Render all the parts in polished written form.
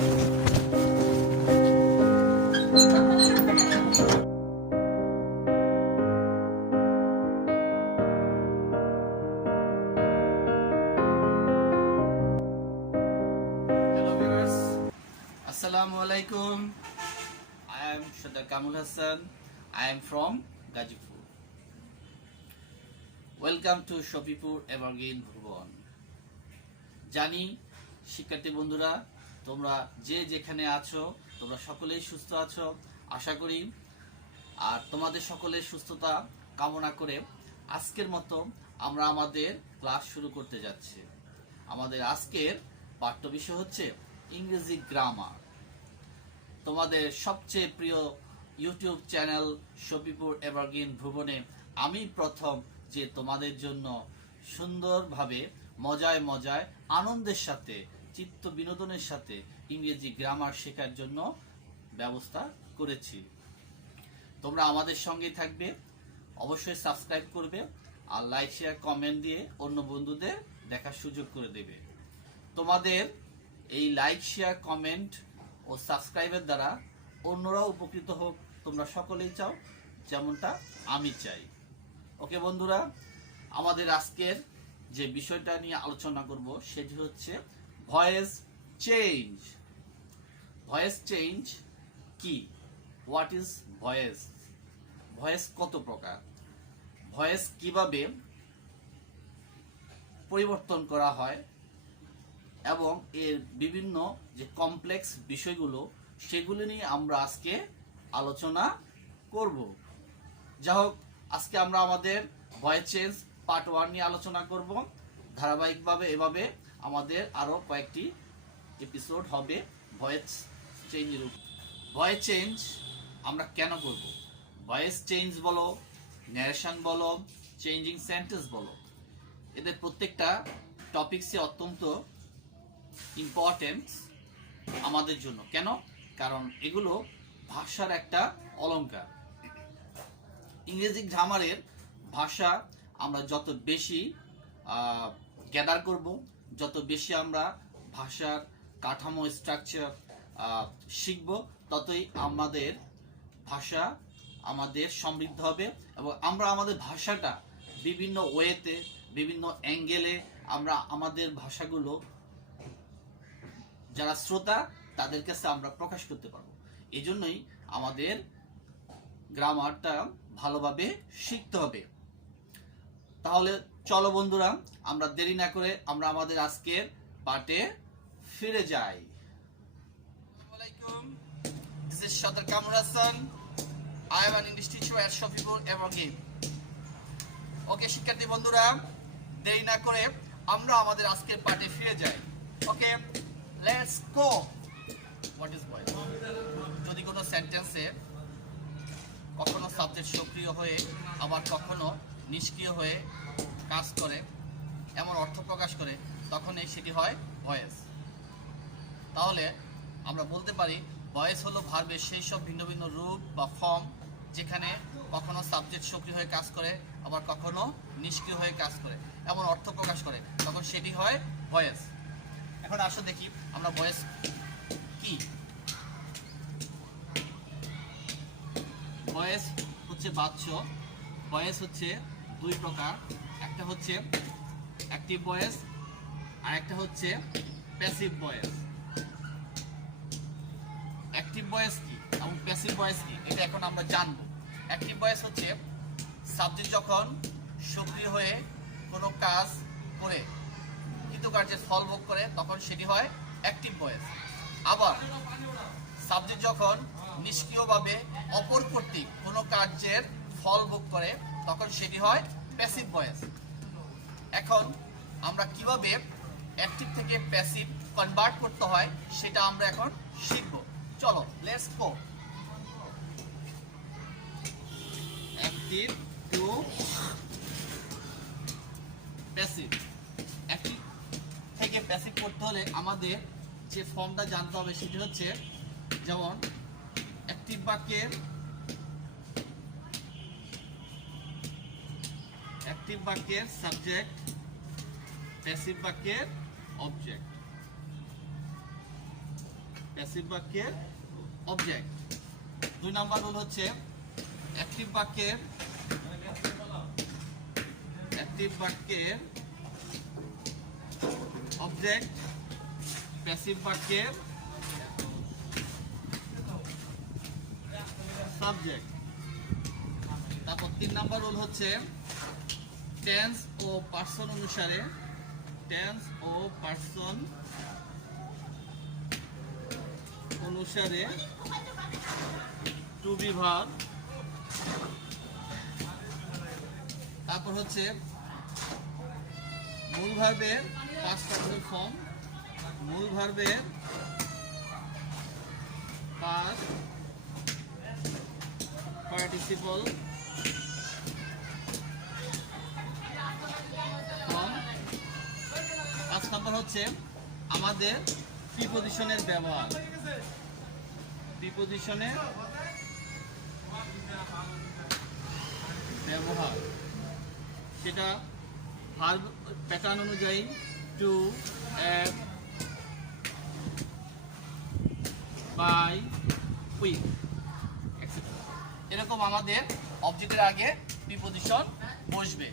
Assalamualaikum. I am Shadar Kamul Hassan. I am from Gajipur. Welcome to Shopipur Evergreen Bhuban. জানি শিক্ষার্থী বন্ধুরা তোমরা যে যেখানে আছো তোমরা সকলেই সুস্থ আছো আশা করি। আর তোমাদের সকলের সুস্থতা কামনা করে আজকের মতো আমরা আমাদের ক্লাস শুরু করতে যাচ্ছি। আমাদের আজকের পাঠ্য বিষয় হচ্ছে ইংরেজি গ্রামার। তোমাদের সবচেয়ে প্রিয় ইউটিউব চ্যানেল শপিপুর এভারগ্রিন ভুবনে আমি প্রথম যে তোমাদের জন্য সুন্দরভাবে মজায় মজায় আনন্দের সাথে চিত্ত বিনোদনের সাথে ইংরেজি গ্রামার শেখার জন্য ব্যবস্থা করেছি। তোমরা আমাদের সঙ্গেই থাকবে, অবশ্যই সাবস্ক্রাইব করবে আর লাইক শেয়ার কমেন্ট দিয়ে অন্য বন্ধুদের দেখার সুযোগ করে দেবে। তোমাদের এই লাইক শেয়ার কমেন্ট ও সাবস্ক্রাইবের দ্বারা অন্যরাও উপকৃত হোক তোমরা সকলেই চাও, যেমনটা আমি চাই। ওকে বন্ধুরা, আমাদের আজকের যে বিষয়টা নিয়ে আলোচনা করব সেটি হচ্ছে ভয়েস চেঞ্জ। ভয়েস চেঞ্জ কি? What is voice? ভয়েস কত প্রকার? ভয়েস কিভাবে পরিবর্তন করা হয় এবং এর বিভিন্ন যে কমপ্লেক্স বিষয়গুলো সেগুলো নিয়ে আমরা আজকে আলোচনা করব। যা হোক, আজকে আমরা আমাদের ভয়েস চেঞ্জ পার্ট 1 নিয়ে আলোচনা করব। ধারাবাহিকভাবে এভাবে আমাদের আরো কয়েকটি এপিসোড হবে ভয়েস চেঞ্জের উপর। ভয়েস চেঞ্জ আমরা কেন করব? ভয়েস চেঞ্জ বলো, ন্যারেশন বলো, চেঞ্জিং সেন্টেন্স বলো, এদের প্রত্যেকটা টপিকসে অত্যন্ত ইম্পর্টেন্ট আমাদের জন্য। কেন? কারণ এগুলো ভাষার একটা অলংকার। ইংরেজি গ্রামারের ভাষা আমরা যত বেশি গ্যাদার করব, যত বেশি আমরা ভাষার কাঠামো স্ট্রাকচার শিখব, ততই আমাদের ভাষা আমাদের সমৃদ্ধ হবে এবং আমরা আমাদের ভাষাটা বিভিন্ন ওয়েতে বিভিন্ন অ্যাঙ্গেলে আমরা আমাদের ভাষাগুলো যারা শ্রোতা তাদের কাছে আমরা প্রকাশ করতে পারবো। এই জন্যই আমাদের গ্রামারটা ভালোভাবে শিখতে হবে। তাহলে চলো বন্ধুরা, আমরা দেরি না করে আমরা আমাদের আজকের পাঠে ফিরে যাই। আসসালামুয়ালাইকুম, দিস ইজ শাদার Kamrul Hasan. I am an English teacher at Shopipur Evergreen. Okay শিক্ষার্থী বন্ধুরা, দেরি না করে আমরা আমাদের আজকের পাঠে ফিরে যাই। Okay, let's go. What is voice? যদি কোনো সেন্টেন্সে কখনো সাবজেক্ট সক্রিয় হয়ে আবার কখনো নিষ্ক্রিয় হয়ে কাজ করে, এমন অর্থ প্রকাশ করে, তখনই সেটি হয় ভয়েস। তাহলে আমরা বলতে পারি ভয়েস হলো ভার্বের সেই সব ভিন্ন ভিন্ন রূপ বা ফর্ম যেখানে কখনো সাবজেক্ট সক্রিয় হয়ে কাজ করে আবার কখনো নিষ্ক্রিয় হয়ে কাজ করে, এমন অর্থ প্রকাশ করে, তখন সেটি হয় ভয়েস। এখন আসো দেখি আমরা ভয়েস কি। ভয়েস হচ্ছে বাচ্য। ভয়েস হচ্ছে দুই প্রকার, একটা হচ্ছে অ্যাক্টিভ ভয়েস আর একটা হচ্ছে প্যাসিভ ভয়েস। অ্যাক্টিভ ভয়েস কি এবং প্যাসিভ ভয়েস কি এটা এখন আমরা জানবো। অ্যাক্টিভ ভয়েস হচ্ছে সাবজেক্ট যখন সক্রিয় হয়ে কোনো কাজ করে কৃতকার্যের ফল ভোগ করে তখন সেটি হয় অ্যাক্টিভ ভয়েস। আবার সাবজেক্ট যখন নিষ্ক্রিয়ভাবে অপর কর্তৃক কোনো কার্যের ফল ভোগ করে তখন সেটি হয় প্যাসিভ ভয়েস। এখন আমরা কিভাবে অ্যাক্টিভ থেকে প্যাসিভ কনভার্ট করতে হয় সেটা আমরা এখন শিখব। চলো let's go. Active to passive. Active থেকে প্যাসিভ করতে হলে আমাদের যে ফর্মটা জানতে হবে সেটি হচ্ছে, যেমন অ্যাক্টিভ বাক্যের সাবজেক্ট, প্যাসিভ বাক্যের অবজেক্ট। প্যাসিভ বাক্যের অবজেক্ট। 2 নাম্বার রুল হচ্ছে অ্যাক্টিভ বাক্যের অবজেক্ট, প্যাসিভ বাক্যের সাবজেক্ট। তারপর 3 নাম্বার রুল হচ্ছে টেন্স ও পার্সন অনুসারে টু বি ভার্ব। তারপর হচ্ছে মূল ভার্বের পাস্ট পার্টিসিপল ফর্ম, মূল ভার্বের পাস্ট পার্টিসিপল ফর্ম। 5 নম্বর হচ্ছে আমাদের প্রিপজিশনের ব্যবহার, প্রিপজিশনের ব্যবহার, সেটা ভার্ব প্যাটার্ন অনুযায়ী to, at, by, with etcetera. এরকম আমাদের অবজেক্টের আগে প্রিপজিশন বসবে।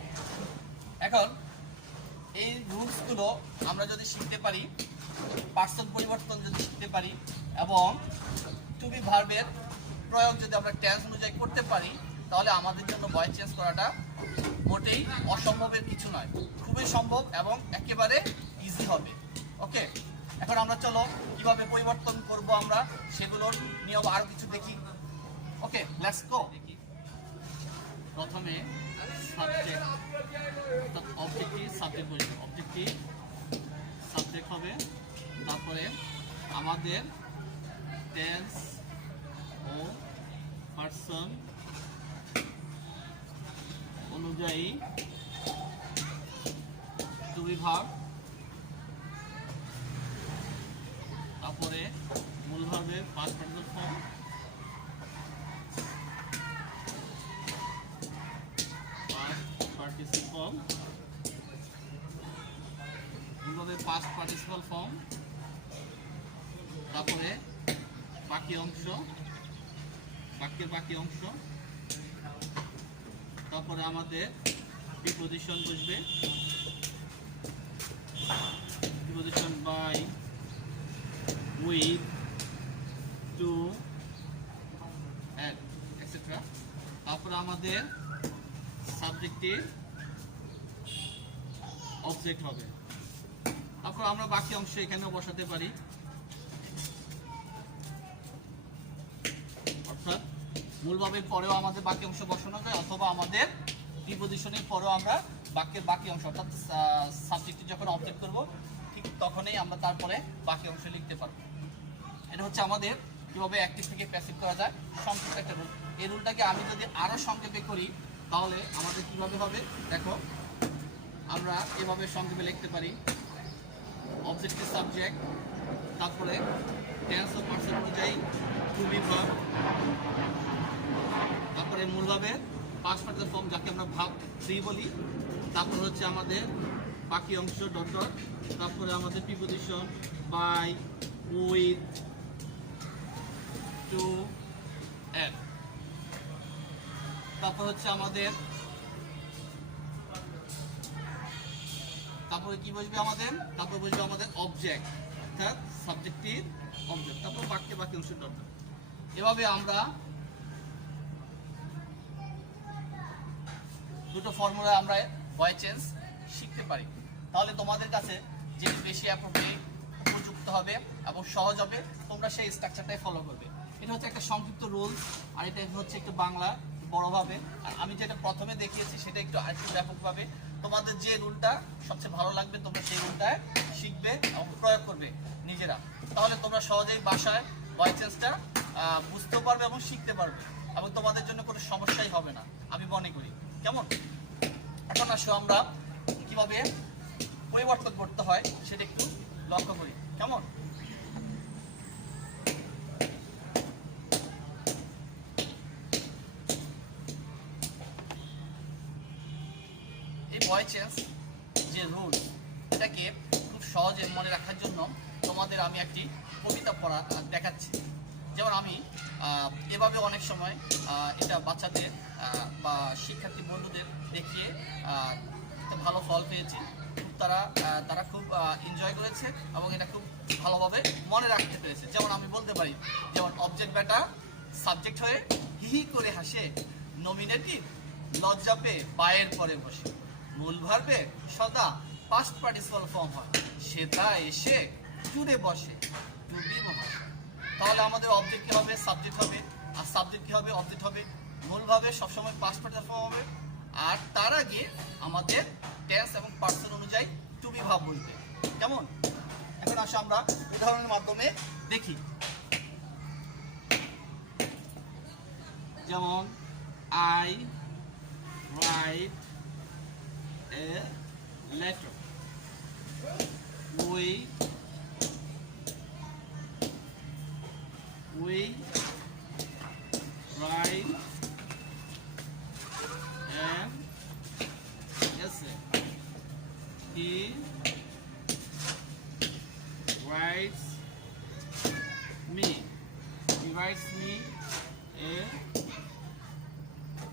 এখন এই রুলসগুলো আমরা যদি শিখতে পারি, পার্সন পরিবর্তন যদি শিখতে পারি এবং টু বি ভার্বের প্রয়োগ যদি আমরা টেন্স অনুযায়ী করতে পারি, তাহলে আমাদের জন্য ভয়েস চেঞ্জ করাটা মোটেই অসম্ভবের কিছু নয়, খুবই সম্ভব এবং একেবারে ইজি হবে। ওকে, এখন আমরা চলো কিভাবে পরিবর্তন করব আমরা সেগুলোর নিয়ম আরো কিছু দেখি। ওকে, লেটস গো। প্রথমে সাবজেক্ট, অবজেক্টিভ সাবজেক্ট বলবো, অবজেক্টিভ সাবজেক্ট হবে। তারপরে আমাদের টেন্স ও পার্সন অনুযায়ী টু বি ভার্ব। তারপরে মূল ভার্বের past participle form, past participle form. তারপরে বাকি অংশ, বাক্যের বাকি অংশ। তারপরে আমাদের প্রিপজিশন বসবে, preposition by, with, to, at etcetera. তারপরে আমাদের সাবজেক্টিভ অবজেক্ট হবে। তারপর আমরা বাকি অংশ এখানেও বসাতে পারি, অর্থাৎ মূল ভাবের পরেও আমাদের বাকি অংশ বসানো যায়, অথবা আমাদের প্রিপজিশনের পরেও আমরা বাক্যের বাকি অংশ অর্থাৎ সাবজেক্টে যখন অবজেক্ট করব ঠিক তখনই আমরা তারপরে বাকি অংশ লিখতে পারবো। এটা হচ্ছে আমাদের কিভাবে অ্যাক্টিভ থেকে প্যাসিভ করা যায় সংক্ষিপ্ত একটা রুল। এই রুলটাকে আমি যদি আরো সংক্ষেপে করি তাহলে আমাদের কিভাবে হবে দেখো, আমরা এভাবে সংক্ষেপে লিখতে পারি অবজেক্টিভ সাবজেক্ট, তারপরে টেন্স ও পার্সন অনুযায়ী টু বি ভার্ব, তারপরে মূল ভাবের পাস্ট পার্টিসিপল ফর্ম যাকে আমরা ভার্ব 3 বলি, তারপর হচ্ছে আমাদের বাকি অংশ ডট ডট, তারপরে আমাদের preposition by, with, to, at. তারপর হচ্ছে আমাদের তারপরে কি বসবে আমাদের, তারপর বসবে আমাদের অবজেক্ট অর্থাৎ সাবজেক্টিভ অবজেক্ট, তারপর বাক্যে বাকি অংশ ডট ডট। এভাবে আমরা দুটো ফর্মুলা আমরা ভয়েস চেঞ্জ শিখতে পারি। তাহলে তোমাদের কাছে যেটি বেশি অ্যাপ্রোপ্রিয়েট, উপযুক্ত হবে এবং সহজ হবে, তোমরা সেই স্ট্রাকচারটাই ফলো করবে। এটা হচ্ছে একটা সংক্ষিপ্ত রুলস, আর এটা হচ্ছে একটু বাংলা বড়ভাবে, আর আমি যেটা প্রথমে দেখিয়েছি সেটা একটু আরেকটু ব্যাপকভাবে। তোমাদের যে রুলটা সবচেয়ে ভালো লাগবে তোমরা সেই রুলটায় শিখবে এবং প্রয়োগ করবে নিজেরা, তাহলে তোমরা সহজেই বাসায় ভয়েস চেঞ্জটা বুঝতে পারবে এবং শিখতে পারবে এবং তোমাদের জন্য কোনো সমস্যাই হবে না আমি মনে করি। কেমন? এখন আসো আমরা কিভাবে পরিবর্তন করতে হয় সেটা একটু লক্ষ্য করি। কেমন? এই ভয়েস চেঞ্জ যে রুল, এটাকে খুব সহজে মনে রাখার জন্য তোমাদের আমি একটি কবিতা পড়া দেখাচ্ছি। যেমন আমি এভাবে অনেক সময় এটা বাচ্চাদের বা শিক্ষার্থী বন্ধুদের দেখিয়ে একটা ভালো ফল পেয়েছি। তারা খুব এনজয় করেছে এবং এটা খুব ভালোভাবে মনে রাখতে পেরেছে। যেমন আমি বলতে পারি, যেমন অবজেক্ট বেটা সাবজেক্ট হয়ে হি হি করে হাসে, নমিনেটিভ লজ্জা পেয়ে পায়ের পরে বসে, মূল ভার্বে সদা পাস্ট পার্টিসিপাল ফর্ম হয়, সেটা এসে জুড়ে বসে, টু বি মহাশয়। তাহলে আমাদের অবজেক্ট কি হবে? সাবজেক্ট হবে। আর সাবজেক্ট কি হবে? অবজেক্ট হবে। মূল ভাবে সবসময় পাস্ট পার্টিসিপাল ফর্ম হবে। আর তার আগে আমাদের টেন্স এবং পার্সন অনুযায়ী টু বি ভাব বলবে। কেমন? এখন আসলে আমরা উদাহরণের মাধ্যমে দেখি। যেমন I write a letter, we write an essay. He writes me a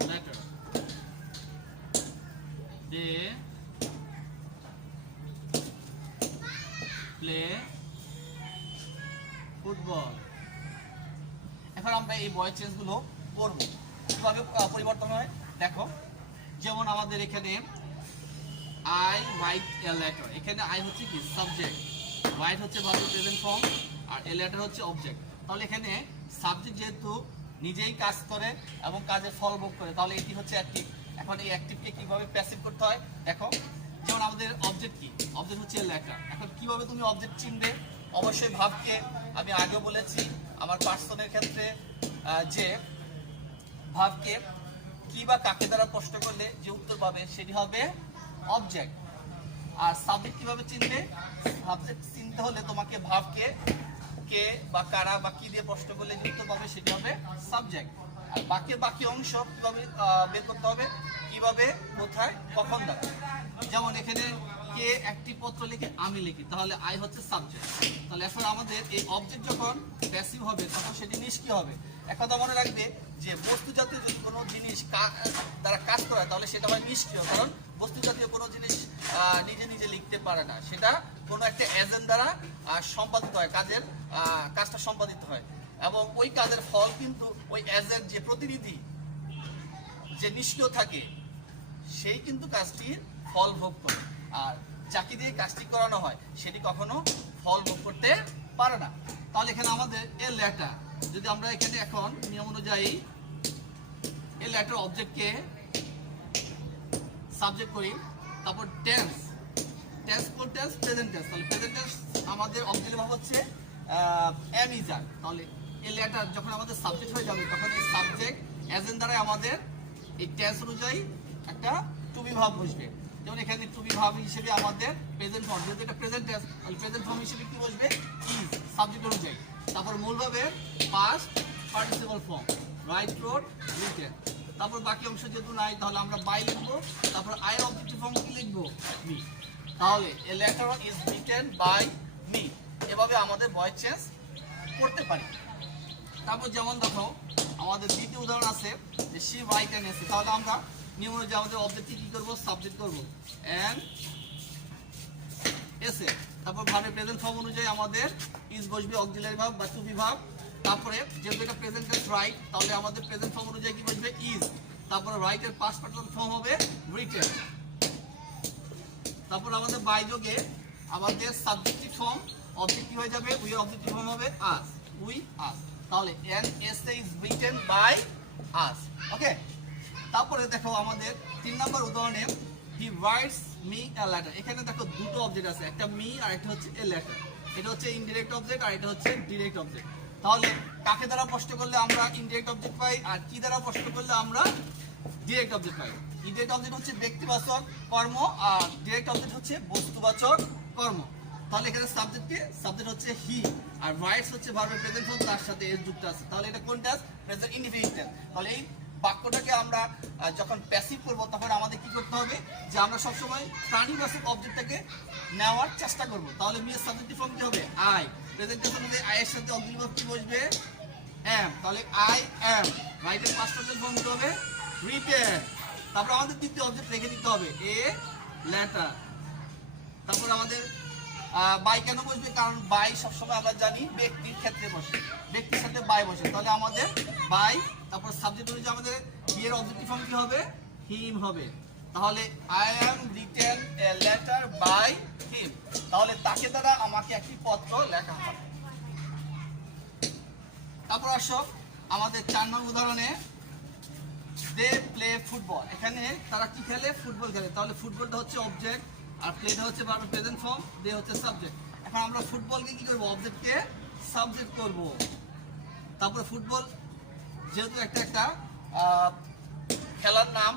letter. They play football. এখন আমরা এই ভয়েস চেঞ্জগুলো করব। কিভাবে পরিবর্তন হয় দেখো। যেমন আমাদের এখানে আই রাইট এ লেটার, এখানে আই হচ্ছে কি সাবজেক্ট, রাইট হচ্ছে ভার্ব প্রেজেন্ট ফর্ম, আর এ লেটার হচ্ছে অবজেক্ট। তাহলে এখানে সাবজেক্ট যেহেতু নিজেই কাজ করে এবং কাজের ফল ভোগ করে, তাহলে এটি হচ্ছে অ্যাক্টিভ। এখন এই অ্যাক্টিভকে কিভাবে প্যাসিভ করতে হয় দেখো। যেমন আমাদের অবজেক্ট কি? অবজেক্ট হচ্ছে এ লেটার। এখন কিভাবে তুমি অবজেক্ট চিনবে? অবশ্যই ভাবকে, আমি আগেও বলেছি আমার পার্সনের ক্ষেত্রে যে ভাবকে কি বা কাকে দ্বারা প্রশ্ন করলে যে উত্তর পাবে সেটি হবে অবজেক্ট। আর সাবজেক্ট কিভাবে চিনবে? সাবজেক্ট চিনতে হলে তোমাকে ভাবকে কে বা কারা বা কি দিয়ে প্রশ্ন করলে যে উত্তর পাবে সেটি হবে সাবজেক্ট। আর বাকি অংশ কিভাবে বের করতে হবে? কিভাবে, কোথায়, কখন দ্বারা। যেমন এখানে কে একটি পত্র লিখে আমি লিখি, তাহলে আই হচ্ছে সাবজেক্ট। তাহলে এখন আমাদের এই অবজেক্ট যখন প্যাসিভ হবে তখন সেটি নিষ্ক্রিয় হবে। একথা মনে রাখবে যে বস্তু জাতীয় যদি কোনো জিনিস দ্বারা কাজ করা তাহলে সেটা হয় নিষ্ক্রিয়, কারণ বস্তু জাতীয় কোনো জিনিস নিজে নিজে লিখতে পারে না, সেটা কোনো একটা এজেন্ট দ্বারা সম্পাদিত হয়, কাজটা সম্পাদিত হয় এবং ওই কাজের ফল কিন্তু ওই এজেন্ট যে প্রতিনিধি যে নিষ্ক্রিয় থাকে সেই কিন্তু কাজটির ফল ভোগ করে। আর যাকে দিয়ে কাজটি করানো হয় সেটি কখনো ফল ভোগ করতে পারে না। তাহলে এখানে আমাদের এ লেটার, যদি আমরা এখানে এখন নিয়ম অনুযায়ী এ লেটার অবজেক্টকে সাবজেক্ট করি, তারপর টেন্স প্রেজেন্ট টেন্স। তাহলে প্রেজেন্ট টেন্স আমাদের অবজেক্ট ভাব হচ্ছে এম ইজ আর। তাহলে এই লেটার যখন আমাদের সাবজেক্ট হয়ে যাবে তখন এই সাবজেক্ট এজেন্ট দ্বারা আমাদের এই টেন্স অনুযায়ী একটা টু বি ভাব বসবে। যেমন এখানে টু বি ভাব হিসেবে আমাদের প্রেজেন্ট ফর্ম, যেহেতু এটা প্রেজেন্ট টেন্স তাহলে প্রেজেন্ট ফর্ম হিসেবে কি বসবে? ইজ, সাবজেক্ট অনুযায়ী। তারপর মূল ভাবে past participle form, right road written. তারপর বাকি অংশ যেহেতু নাই তাহলে আমরা বাই লিখবো, তারপর আই অবজেক্টিভ ফর্ম কি লিখবো? মি। তাহলে a letter is written by me. এভাবে আমাদের ভয়েস চেঞ্জ করতে পারি। তারপর যেমন দেখো আমাদের দ্বিতীয় উদাহরণ আছে যে শি রাইট অ্যান এসে। তাহলে আমরা নিয়ম অনুযায়ী আমাদের অবজেক্টকে কি করবো? সাবজেক্ট করবো অ্যান এসে। তারপর ভার্বের প্রেজেন্ট ফর্ম অনুযায়ী আমাদের ইজ বসবে, অক্সিলারি ভার্ব বা টু বি ভার্ব। তারপরে যেহেতু এটা প্রেজেন্ট টেন্স রাইট তাহলে আমাদের প্রেজেন্ট ফর্ম অনুযায়ী কি বসবে? ইজ। তারপরে রাইটের পাস্ট পার্টিসিপল ফর্ম হবে রিটেন। তারপর আমাদের বাই যোগে আমাদের সাবজেক্টিভ ফর্ম অবজেক্ট কি হয়ে যাবে? উই এর অবজেক্টিভ ফর্ম হবে আস, উই আস। তাহলে an essay is written by us. ওকে। তারপরে দেখো আমাদের 3 নম্বর উদাহরণে he writes me a letter। এখানে দেখো দুটো অবজেক্ট আছে, একটা মি আর একটা হচ্ছে a letter। এটা হচ্ছে ইনডিরেক্ট অবজেক্ট আর এটা হচ্ছে ডিরেক্ট অবজেক্ট। তাহলে কাকে দ্বারা প্রশ্ন করলে আমরা ইনডিরেক্ট অবজেক্ট পাই আর কি দ্বারা প্রশ্ন করলে আমরা ডিরেক্ট অবজেক্ট পাই? ইনডিরেক্ট অবজেক্ট হচ্ছে ব্যক্তিবাচক কর্ম আর ডিরেক্ট অবজেক্ট হচ্ছে বস্তুবাচক কর্ম। তাহলে এখানে সাবজেক্ট হচ্ছে হি আর রাইটস হচ্ছে ভার্বের প্রেজেন্ট ফর্ম, তার সাথে এস যুক্ত আছে। তাহলে এটা কোনটা? Present indefinite tense. তাহলে এই বাক্যটাকে আমরা যখন প্যাসিভ করব তখন আমাদের কি করতে হবে? যে আমরা সবসময় প্রাণীবাচক অবজেক্টটাকে নেওয়ার চেষ্টা করব। তাহলে মি এর সাবজেক্টিভ ফর্ম কি হবে? আই। প্রেজেন্ট টেন্স অনুযায়ী আই এর সাথে অক্সিলারি ভার্ব কি বসবে am, তাহলে আই অ্যাম রাইটের পাস্ট পারফেক্ট ফর্ম কি হবে রিটেন। তারপর আমাদের তিনটি অবজেক্ট রেখে দিতে হবে এ লেটার। তারপর আমাদের বাই কেন বসবে, কারণ বাই সবসময় আমরা জানি ব্যক্তির ক্ষেত্রে বসে, ব্যক্তির সাথে বাই বসে, তাহলে আমাদের বাই। তারপর সাবজেক্ট অনুযায়ী আমাদের বিয়ের অবজেক্টিভ ফর্ম কি হবে হিম হবে। তাহলে I am written a letter by him, তাহলে তাকে দ্বারা আমাকে একটি পত্র লেখা হবে। তারপর আসো আমাদের 4 নং উদাহরণে দে প্লে ফুটবল, এখানে তারা কি খেলে ফুটবল খেলে, তাহলে ফুটবলটা হচ্ছে অবজেক্ট আর প্লেটা হচ্ছে ভার্ব প্রেজেন্ট ফর্ম, দে হচ্ছে সাবজেক্ট। এখন আমরা ফুটবলকে কি করব অবজেক্টকে সাবজেক্ট করব। তারপরে ফুটবল যেহেতু একটা খেলার নাম,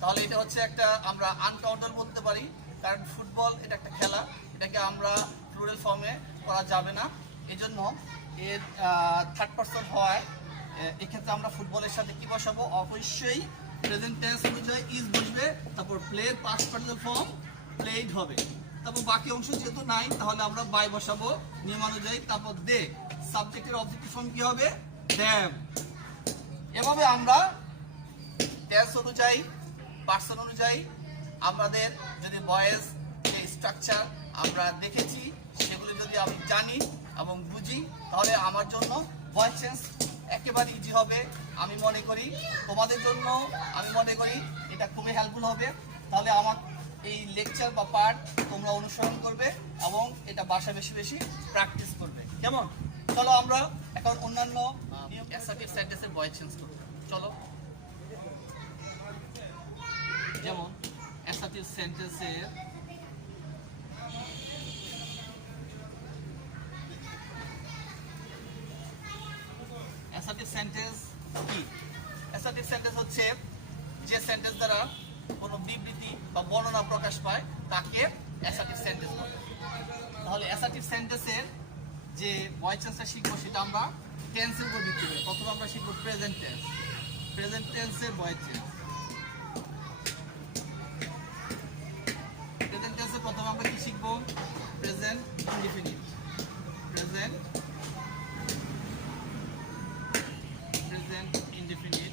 তাহলে এটা হচ্ছে একটা আমরা আনকাউন্টার বলতে পারি, কারণ ফুটবল এটা একটা খেলা, এটাকে আমরা প্লুরাল ফর্মে করা যাবে না, এজন্য এর থার্ড পারসন হওয়ায় এক্ষেত্রে আমরা ফুটবলের সাথে কি বসাবো অবশ্যই প্রেজেন্ট টেন্স অনুযায়ী ইজ বসবে, তারপর প্লের পাস্ট পার্টিসিপল ফর্ম প্লেড হবে। তারপর বাকি অংশ যেহেতু নাই তাহলে আমরা বাই বসাবো নিয়মানুযায়ী, তারপর দে সাবজেক্টের অবজেক্টিভ ফর্ম কি হবে দ্যাম। এভাবে আমরা টেন্স অনুযায়ী পার্সন অনুযায়ী আমাদের যদি ভয়েস যে স্ট্রাকচার আমরা দেখেছি সেগুলো যদি আমি জানি এবং বুঝি তাহলে আমার জন্য ভয়েস চেঞ্জ একেবারে ইজি হবে। আমি মনে করি তোমাদের জন্য আমি মনে করি এটা খুবই হেল্পফুল হবে। তাহলে আমার এই লেকচার বা পার্ট তোমরা অনুসরণ করবে এবং এটা বাসায় বেশি বেশি প্র্যাকটিস করবে। কেমন? চলো আমরা এখন অন্যান্য অ্যাসার্টিভ সেন্টেন্সের ভয়েস চেঞ্জ করব। চলো, যেমন অ্যাসার্টিভ সেন্টেন্সের অ্যাসার্টিভ সেন্টেন্স কি? অ্যাসার্টিভ সেন্টেন্স হচ্ছে যে সেন্টেন্স দ্বারা কোনো বিবৃতি বা বর্ণনা প্রকাশ পায় তাকে অ্যাসার্টিভ সেন্টেন্স বলে। তাহলে অ্যাসার্টিভ সেন্টেন্সের যে ভয়েস চেঞ্জটা শিখবো সেটা আমরা টেন্সের উপর ভিত্তি করে। প্রথমে আমরা শিখবো প্রেজেন্ট টেন্স, প্রেজেন্ট টেন্সের ভয়েস চেঞ্জ। প্রেজেন্ট টেন্সে প্রথমে আমরা কি শিখবো present indefinite, present indefinite.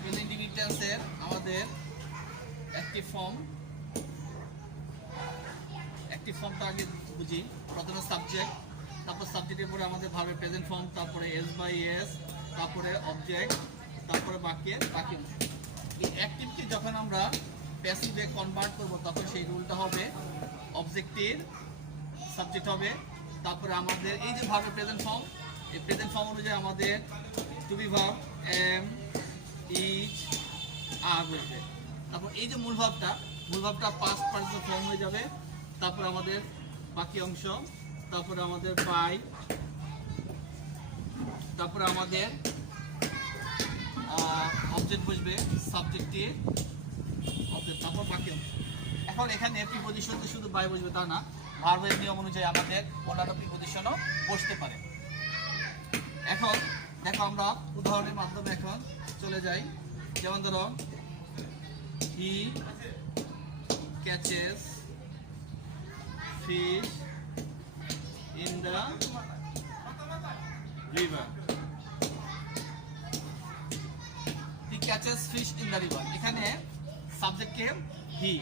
Present indefinite টেন্সের আমাদের অ্যাক্টিভ ফর্মটা আগে বুঝি। প্রথমে সাবজেক্ট, তারপর সাবজেক্টের পরে আমাদের ভার্বের প্রেজেন্ট ফর্ম, তারপরে এস বাই এস, তারপরে অবজেক্ট, তারপরে বাকি অংশ। এই অ্যাক্টিভকে যখন আমরা প্যাসিভে কনভার্ট করব তখন সেই রুলটা হবে অবজেক্টের সাবজেক্ট হবে, তারপরে আমাদের এই যে ভার্বের প্রেজেন্ট ফর্ম, এই প্রেজেন্ট ফর্ম অনুযায়ী আমাদের to be verb am is are বসবে। তারপর এই যে মূল ভার্বটা পাস্ট পার্টিসিপল ফর্ম হয়ে যাবে, তারপর আমাদের বাকি অংশ, তারপরে আমাদের বাই, তারপরে আমাদের অবজেক্ট বসবে সাবজেক্টের অবজেক্ট, তারপর বাকি অংশ। এখন এখানে প্রিপজিশন শুধু বাই বসবে তা না, ভার্বের নিয়ম অনুযায়ী আমাদের অন্যান্য প্রিপজিশনও বসতে পারে। এখন দেখো আমরা উদাহরণের মাধ্যমে এখন চলে যাই। যেমন ধরো he catches fish in the river, he catches fish in the river. এখানে সাবজেক্টকে হি,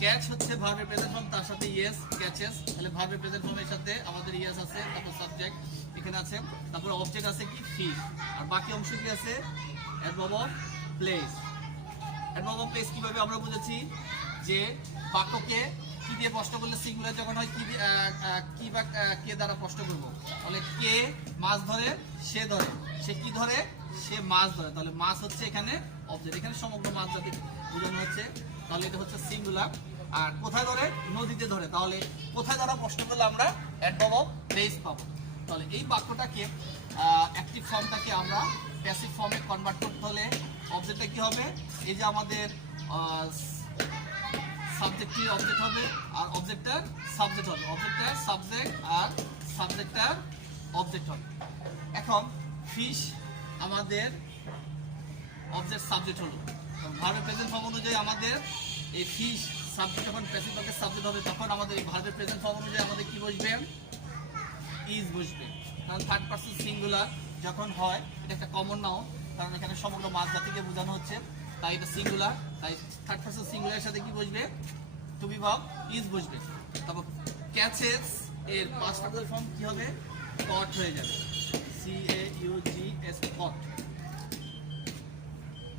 ক্যাচ হচ্ছে ভার্বের প্রেজেন্ট ফর্ম, তার সাথে ইয়েস ক্যাচেস, তাহলে ভার্বের প্রেজেন্ট ফর্মের সাথে আমাদের ইয়েস আছে, তারপর সাবজেক্ট এখানে আছে, তারপর অবজেক্ট আছে কি ফিশ, আর বাকি অংশ কি আছে adverb of place. Adverb of place কিভাবে আমরা বুঝেছি যে বাক্যকে কি দিয়ে প্রশ্ন করলে সিঙ্গুলার যখন হয় কি বা কে দ্বারা প্রশ্ন করব, তাহলে কে মাছ ধরে সে ধরে, সে কি ধরে সে মাছ ধরে, তাহলে মাছ হচ্ছে এখানে অবজেক্ট, এখানে সমগ্র মাছ জাতি বোঝানো হচ্ছে, তাহলে এটা হচ্ছে সিঙ্গুলার। আর কোথায় ধরে নদীতে ধরে, তাহলে কোথায় দ্বারা প্রশ্ন করলে আমরা অ্যাডভার্ব অফ প্লেস পাবো। তাহলে এই বাক্যটাকে অ্যাক্টিভ ফর্মটাকে আমরা প্যাসিভ ফর্মে কনভার্ট করতে হলে অবজেক্টটা কি হবে, এই যে আমাদের সাবজেক্টের অবজেক্ট হবে আর অবজেক্টটার সাবজেক্ট হবে, অবজেক্টটার সাবজেক্ট আর সাবজেক্টটার অবজেক্ট হবে। এখন ফিশ আমাদের অবজেক্ট সাবজেক্ট হলো, ভার্বের প্রেজেন্ট ফর্ম অনুযায়ী আমাদের এই ফিশ সাবজেক্ট যখন প্যাসিভ বাক্যের সাবজেক্ট হবে তখন আমাদের এই ভার্বের প্রেজেন্ট ফর্ম অনুযায়ী আমাদের কি বসবে, ইজ বসবে। কারণ থার্ড পারসন সিঙ্গুলার যখন হয় এটা একটা কমন নাউন, কারণ এখানে সমগ্র মাছ জাতিকে বোঝানো হচ্ছে, তাই এটা সিঙ্গুলার, তাই থার্ড পারসন সিঙ্গুলারের সাথে কি বসবে, টু বি ভার্ব ইজ বসবে। তারপর ক্যাচেস এর পাস্ট পার্টিসিপল ফর্ম কি হবে, কট হয়ে যাবে, CAUGS কট।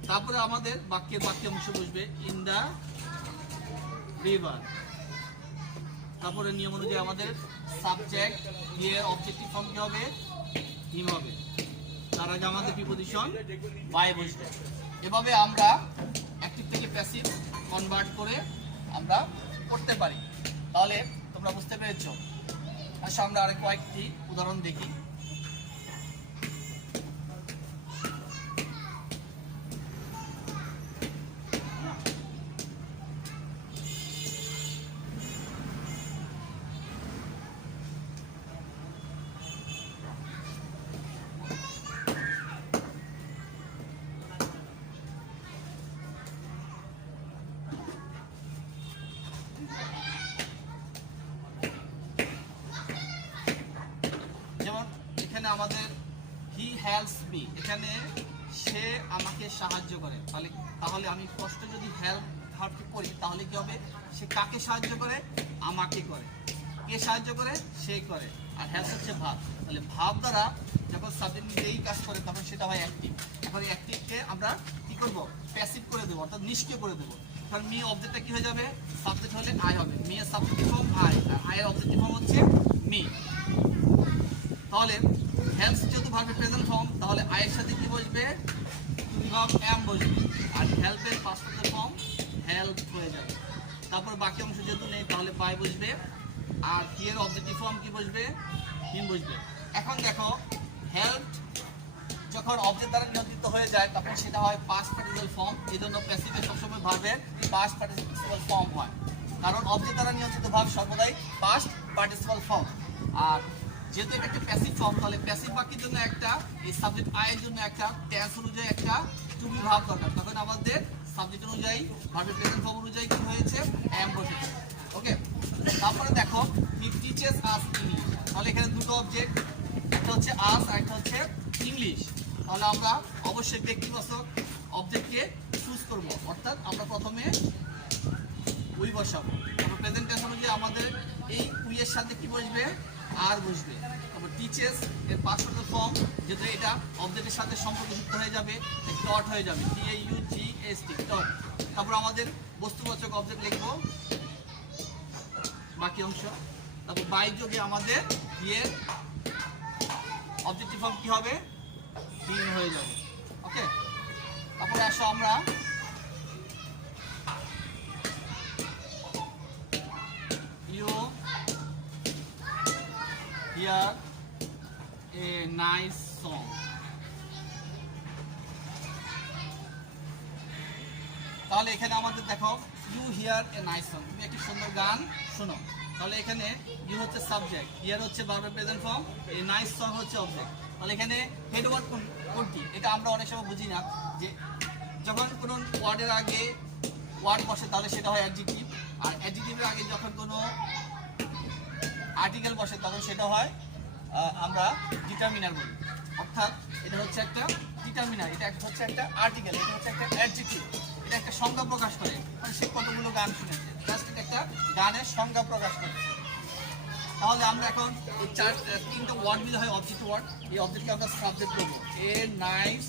তারপরে আমাদের বাক্য অংশ বসবে ইন দা রিভার। তারপরে নিয়ম অনুযায়ী আমাদের সাবজেক্ট দিয়ে অবজেক্টিভ ফর্ম কি হবে, হিম হবে। তার আগে আমাদের প্রিপজিশন বাই বসবে। এভাবে আমরা অ্যাক্টিভ থেকে প্যাসিভ কনভার্ট করে আমরা করতে পারি। তাহলে তোমরা বুঝতে পেরেছো। আচ্ছা, আমরা আরেক কয়েকটি উদাহরণ দেখি। আমাদের হি হেল্পস মি, এখানে সে আমাকে সাহায্য করে। তাহলে আমি কষ্ট যদি হেল্প ভার্বটি করি তাহলে কি হবে, সে কাকে সাহায্য করে, আমাকে করে। কে সাহায্য করে, সে করে। আর হেল্প হচ্ছে ভাব। তাহলে ভাব দ্বারা যখন সাবজেক্ট নিজেই কাজ করে তখন সেটা হয় অ্যাক্টিভ। এখন অ্যাক্টিভকে আমরা কি করব, প্যাসিভ করে দেবো, অর্থাৎ নিষ্ক্রিয় করে দেবো। কারণ মি অবজেক্টটা কি হয়ে যাবে, সাবজেক্ট হলে আই হবে, মি এর সাবজেক্টিভ ফর্ম আই, আর আই এর অবজেক্টিভ ফর্ম হচ্ছে মি। তাহলে হেল্পস যেহেতু ভার্বের প্রেজেন্ট ফর্ম, তাহলে আই এর সাথে কি বসবে, ভার্ব এম বসবে, আর হেল্পের পাস্ট পার্টিসিপল ফর্ম হেল্প হয়ে যাবে। তারপর বাকি অংশ যেহেতু নেই তাহলে বাই বসবে, আর হি এর অবজেক্টিভ ফর্ম কি বসবে, হিম বসবে। এখন দেখো হেল্প যখন অবজেক্ট দ্বারা নিয়ন্ত্রিত হয়ে যায় তখন সেটা হয় পাস্ট পার্টিসিপল ফর্ম। এই জন্য প্যাসিভে সবসময় ভার্বের পাস্ট পার্টিসিপল ফর্ম হয়, কারণ অবজেক্ট দ্বারা নিয়ন্ত্রিত ভার্ব সর্বদাই পাস্ট পার্টিসিপল ফর্ম। আর যেহেতু এটা একটা প্যাসিভ ফর্ম, তাহলে প্যাসিভ বাক্যের জন্য একটা, এই সাবজেক্ট আই এর জন্য একটা, টেন্স অনুযায়ী একটা টু বি ভার্ব দরকার। তখন আমাদের সাবজেক্ট অনুযায়ী ভার্বের প্রেজেন্ট ফর্ম অনুযায়ী কি হয়েছে, এম বসেছে। ওকে, তারপরে দেখো হি টিচেস আস ইংলিশ। তাহলে এখানে দুটো অবজেক্ট, একটা হচ্ছে আস আর একটা হচ্ছে ইংলিশ। তাহলে আমরা অবশ্যই ব্যক্তিবাচক অবজেক্টকে চুজ করব, অর্থাৎ আমরা প্রথমে উই বসাবো। তারপর প্রেজেন্ট টেন্স অনুযায়ী আমাদের এই উই এর সাথে কি বসবে, আর বসবে। তারপর টিচেস এর পাস্ট পার্টিসিপল ফর্ম, যেহেতু এটা অবজেক্টের সাথে সম্পর্কযুক্ত হয়ে যাবে, ডট হয়ে যাবে, TAUGST ডট। তারপর আমাদের বস্তুবাচক অবজেক্ট লিখবো বাকি অংশ। তারপর বাই যোগে আমাদের এর অবজেক্টিভ ফর্ম কি হবে, হিম হয়ে যাবে। ওকে, তারপরে আসো আমরা you hear a nice song. তাহলে এখানে আমাদের দেখো you hear a nice song, তুমি একটি সুন্দর গান শোনো। তাহলে এখানে ইউ হচ্ছে সাবজেক্ট, হিয়ার হচ্ছে ভার্বের প্রেজেন্ট ফর্ম, এ নাইস সং হচ্ছে অবজেক্ট। তাহলে এখানে হেড ওয়ার্ড কোনটি, এটা আমরা অনেক সময় বুঝি না, যে যখন কোনো ওয়ার্ডের আগে ওয়ার্ড বসে তাহলে সেটা হয় অ্যাডজেক্টিভ, আর অ্যাডজেক্টিভের আগে যখন কোনো আর্টিকেল বসে তখন সেটা হয় আমরা ডিটারমিনার বলি। অর্থাৎ এটা হচ্ছে একটা ডিটারমিনার, এটা হচ্ছে একটা আর্টিকেল, এটা হচ্ছে একটা অ্যাডজেক্টিভ, এটা একটা সংজ্ঞা প্রকাশ করে। মানে সে কতগুলো গান শুনেছে, জাস্ট এটা একটা গানের সংজ্ঞা প্রকাশ করছে। তাহলে আমরা এখন এই তিনটা ওয়ার্ড মিলে হয় অবজেক্ট ওয়ার্ড, এই অবজেক্টকে আমরা সাবজেক্ট করবো, এ নাইস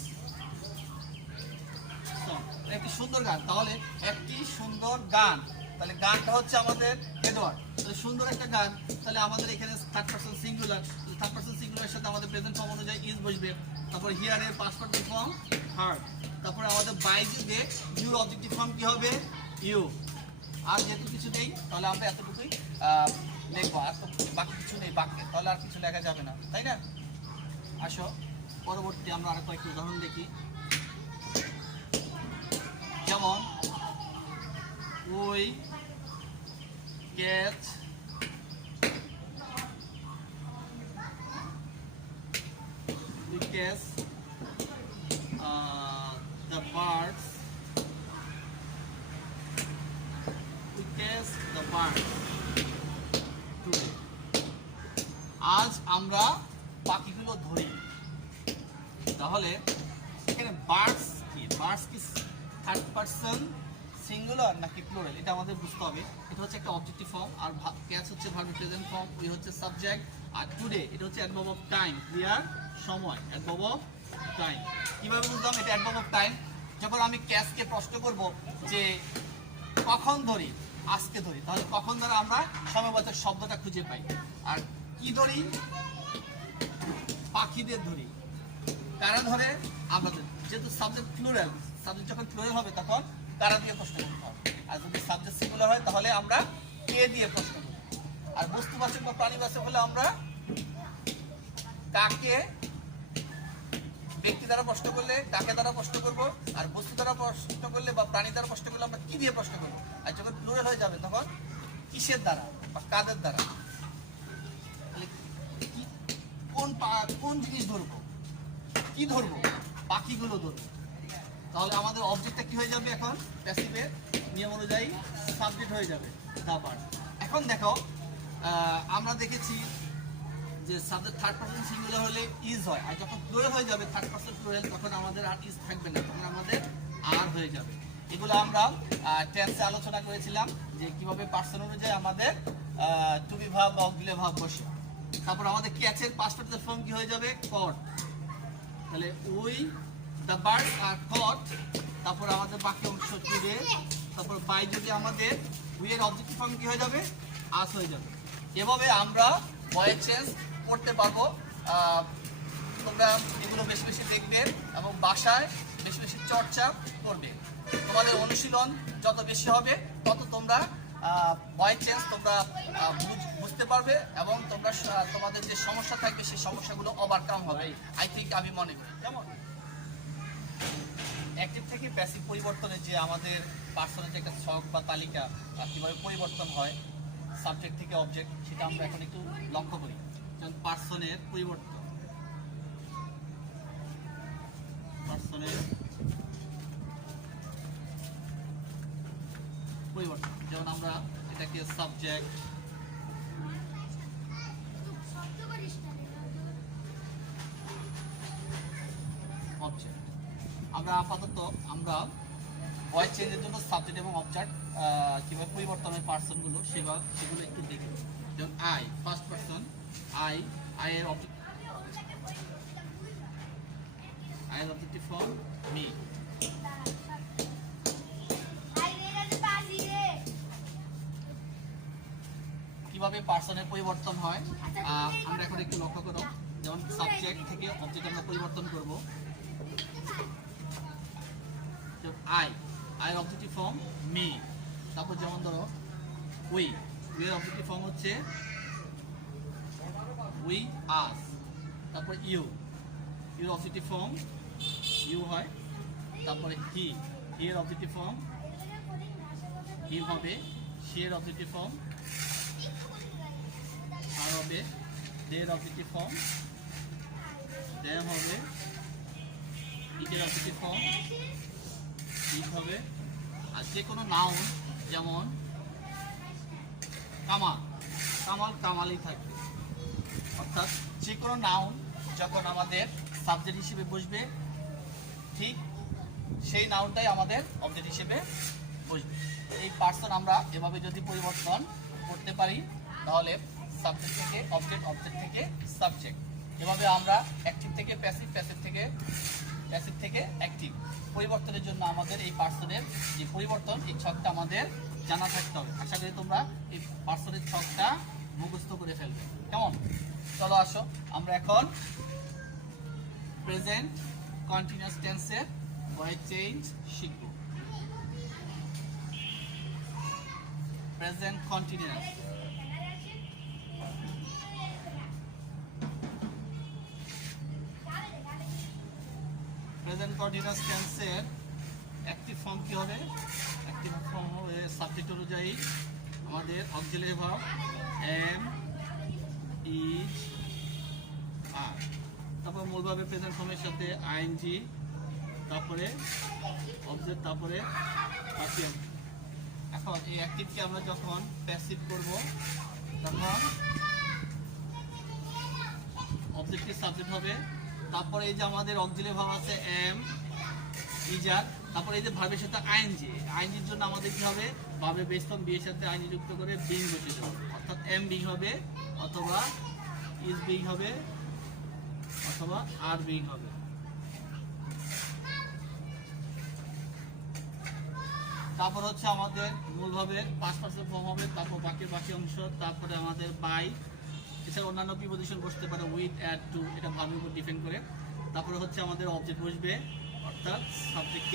সং, একটি সুন্দর গান। তাহলে একটি সুন্দর গান, তাহলে গানটা হচ্ছে আমাদের হেড ওয়ার্ড। তাহলে সুন্দর একটা গান, তাহলে আমাদের এখানে third person singular, third person সিঙ্গুলারের সাথে আমাদের প্রেজেন্ট ফর্ম অনুযায়ী ইজ বসবে। তারপর হিয়ার এর পাস্ট পার্টিসিপল ফর্ম হার্ড। তারপরে আমাদের বাই যুগে ইউর অবজেক্টিভ ফর্ম কি হবে, ইউ। আর যেহেতু কিছু নেই তাহলে আমরা এতটুকুই লিখবো, আর তো বাকি কিছু নেই বাক্যে, তাহলে আর কিছু লেখা যাবে না, তাই না? আসো পরবর্তী আমরা আরো কয়েকটি উদাহরণ দেখি। যেমন we catch the birds, we bird today, আজ আমরা পাখিগুলো ধরি। তাহলে এখানে বার্ডস কি, বার্ডস কি থার্ড পারসন সিঙ্গুলার নাকি প্লুরাল, এটা আমাদের বুঝতে হবে। এটা হচ্ছে একটা অবজেক্টিভ ফর্ম, আর ক্যাচ হচ্ছে ভার্বের প্রেজেন্ট ফর্ম, উই হচ্ছে সাবজেক্ট, আর টুডে এটা হচ্ছে অ্যাডভার্ব অফ টাইম, ক্লিয়ার, সময়, অ্যাডভার্ব অফ টাইম। কিভাবে বুঝলাম এটা অ্যাডভার্ব অফ টাইম? যখন আমি ক্যাচকে প্রশ্ন করব যে কখন ধরি, আজকে ধরি, তাহলে কখন ধরে আমরা সময়বাচক শব্দটা খুঁজে পাই। আর কি ধরি? পাখিদের ধরি। কারা ধরে? আমরা ধরি। যেহেতু সাবজেক্ট প্লুরাল, সাবজেক্ট যখন প্লুরাল হবে তখন কারা দিয়ে প্রশ্ন করতে হবে, আর যদি সাবজেক্ট সিঙ্গুলার হয় তাহলে আমরা কে দিয়ে প্রশ্ন করব। আর বস্তুবাচক বা প্রাণীবাচক হলে আমরা কাকে, ব্যক্তি দ্বারা প্রশ্ন করলে কাকে দ্বারা প্রশ্ন করব, আর বস্তু দ্বারা প্রশ্ন করলে বা প্রাণী দ্বারা প্রশ্ন করলে আমরা কি দিয়ে প্রশ্ন করব। আর যখন প্লুরাল হয়ে যাবে তখন কিসের দ্বারা বা কাদের দ্বারা, কোন জিনিস ধরবো, কি ধরবো, পাখিগুলো ধরবো। তাহলে আমাদের অবজেক্টটা কি হয়ে যাবে? এখন প্যাসিভের নিয়ম অনুযায়ী সাবজেক্ট হয়ে যাবে দা বার্ড। এখন দেখো আমরা দেখেছি যে সাবজেক্ট থার্ড পারসন সিঙ্গুলার হলে ইজ হয়, আর যখন প্লুরাল হয়ে যাবে থার্ড পারসন প্লুরাল তখন আমাদের আর ইজ থাকবে না, তখন আমাদের আর হয়ে যাবে। এগুলো আমরা টেন্সে আলোচনা করেছিলাম যে কিভাবে পার্সন অনুযায়ী আমাদের টু বি ভার্ব বা অক্সিলারি ভার্ব বসে। তারপর আমাদের ক্যাচের পাস্ট পার্টিসিপল ফর্ম কি হয়ে যাবে? কট। তাহলে উই দ্য বার্ডস আর কট, তারপর আমাদের বাকি অংশ টুডে, তারপর বাই যদি আমাদের উই এর অবজেক্টিভ ফর্ম কি হয়ে যাবে? আস হয়ে যাবে। এভাবে আমরা ভয়েস চেঞ্জ করতে পারবো। তোমরা এগুলো বেশি বেশি দেখবে এবং বাসায় বেশি বেশি চর্চা করবে। তোমাদের অনুশীলন যত বেশি হবে তত তোমরা ভয়েস চেঞ্জ তোমরা বুঝতে পারবে এবং তোমরা তোমাদের যে সমস্যা থাকবে সেই সমস্যাগুলো ওভারকাম হবে, আই থিঙ্ক, আমি মনে করি। যেমন অ্যাক্টিভ থেকে প্যাসিভ পরিবর্তনের যে আমাদের পার্সনের যে একটা ছক বা তালিকা কীভাবে পরিবর্তন হয় সাবজেক্ট থেকে অবজেক্ট, সেটা আমরা এখন একটু লক্ষ্য করি। যেমন পার্সনের পরিবর্তন, পার্সনের পরিবর্তন, যেমন আমরা এটাকে সাবজেক্ট, অবজেক্ট, আমরা আপাতত আমরা ভয়েস চেঞ্জের জন্য সাবজেক্ট এবং অবজেক্ট কিভাবে পরিবর্তন হয় পার্সনগুলো সেগুলো একটু দেখি। যেমন I, first person, I, I এর অবজেক্ট, আই এর অবজেক্টিভ ফর্ম মি। কিভাবে পার্সনের পরিবর্তন হয় আমরা এখন একটু লক্ষ্য করো। যেমন সাবজেক্ট থেকে অবজেক্ট আমরা পরিবর্তন করব। আই, আই এর অবজেক্টিভ ফর্ম মি। তারপর যেমন ধরো উই, উই এর অবজেক্টিভ ফর্ম হচ্ছে উই, আস। তারপর you, your objective form you হয়। তারপরে হি, হি এর অবজেক্টিভ ফর্ম হি হবে। সি এর অবজেক্টিভ ফর্ম আর হবে। দে এর অবজেক্টিভ ফর্ম দেম হবে। ইটের অবজেক্টিভ ফর্ম ইট হবে। আর যে কোনো নাউন যেমন কামাল, কামাল কামালই থাকবে। অর্থাৎ যে কোনো নাউন যখন আমাদের সাবজেক্ট হিসেবে বসবে ঠিক সেই নাউনটাই আমাদের অবজেক্ট হিসেবে বসবে। এই পার্সন আমরা এভাবে যদি পরিবর্তন করতে পারি তাহলে সাবজেক্ট থেকে অবজেক্ট, অবজেক্ট থেকে সাবজেক্ট, এভাবে আমরা অ্যাক্টিভ থেকে প্যাসিভ, প্যাসিভ থেকে অ্যাক্টিভ পরিবর্তনের জন্য আমাদের এই পার্সনের যে পরিবর্তন, এই ছকটা আমাদের জানা থাকতে হবে। আশা করি তোমরা এই পার্সনের ছকটা মুখস্থ করে ফেলবে। কেমন? চলো আসো আমরা এখন প্রেজেন্ট কন্টিনিউয়াস টেন্সের ভয়েস চেঞ্জ শিখব। প্রেজেন্ট কন্টিনিউয়াস, প্রেজেন্ট কন্টিনিউয়াস টেন্সের অ্যাক্টিভ ফর্ম কি হবে? অ্যাক্টিভ ফর্ম হবে সাবজেক্ট অনুযায়ী আমাদের অক্সিলারি ভার্ব এম, ইজ, আর। তারপর মূলভাবে প্রেজেন্ট ফর্মের সাথে আইএনজি, তারপরে অবজেক্ট, তারপরে এখন এই অ্যাক্টিভকে আমরা যখন প্যাসিভ করব তখন অবজেক্টের সাবজেক্ট হবে। তারপরে এই যে আমাদের অক্সিলারি ভার্ব আছে এম, ইজার, তারপরে এই যে ভার্বের সাথে আইএনজি, আইএনজির জন্য আমাদের কি হবে, ভার্বের বেস ফর্ম বি এর সাথে আইএনজি যুক্ত করে বিং বসিয়ে দেব, অর্থাৎ এম বিং হবে অথবা ইজ বিং হবে অথবা আর বিং হবে। তারপর হচ্ছে আমাদের মূল ভাবের পাস্ট পার্সন ফর্ম হবে, তারপর বাকি অংশ, তারপরে আমাদের বাই, এছাড়া অন্যান্য প্রিপোজিশন বসতে পারে উইথ, অ্যাট, টু, এটা ভার্বের উপর ডিপেন্ড করে। তারপরে হচ্ছে আমাদের অবজেক্ট বসবে, অর্থাৎ সাবজেক্ট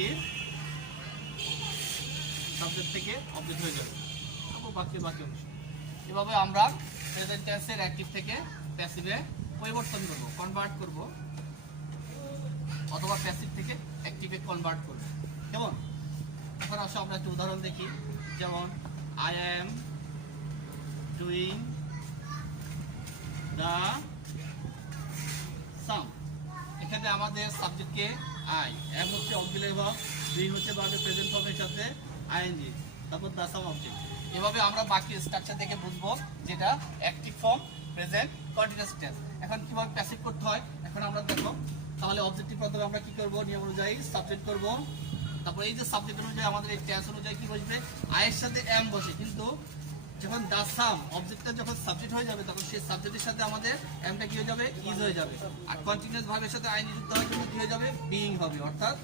থেকে অবজেক্ট হয়ে যাবে, তারপর বাকি অংশ। এভাবে আমরা প্রেজেন্ট টেন্সের অ্যাক্টিভ থেকে প্যাসিভে পরিবর্তন করব, কনভার্ট করব, অথবা প্যাসিভ থেকে অ্যাক্টিভে কনভার্ট করব। কেমন? এখন আসো আমরা একটা উদাহরণ দেখি, যেমন আই অ্যাম ডুইং দ্য সাম। এখানে আমাদের সাবজেক্টকে আই, এম হচ্ছে অক্সিলারি ভার্ব, ডুইং হচ্ছে ভার্বের প্রেজেন্ট ফর্মের সাথে আইএনজি, তারপর দ্য সাম অবজেক্ট। এভাবে আমরা বাকি স্ট্রাকচার দেখে বুঝবো যেটা active form, present continuous tense. এখন কিভাবে প্যাসিভ করতে হয় এখন আমরা দেখো। তাহলে অবজেক্টিভ প্রথমে আমরা কি করব, নিয়ম অনুযায়ী সাবজেক্ট করব, তারপর এই যে সাবজেক্ট অনুযায়ী আমাদের এই টেন্স অনুযায়ী কি বসবে, আয়ের সাথে এম বসে, কিন্তু যখন দা সাম অবজেক্টটা যখন সাবজেক্ট হয়ে যাবে তখন সেই সাবজেক্টের সাথে আমাদের এমটা কি হয়ে যাবে, ইজ হয়ে যাবে। আর কন্টিনিউয়াস ভার্বের সাথে আইএনজি যুক্ত হওয়ার জন্য কি হয়ে যাবে, বিইং হবে, অর্থাৎ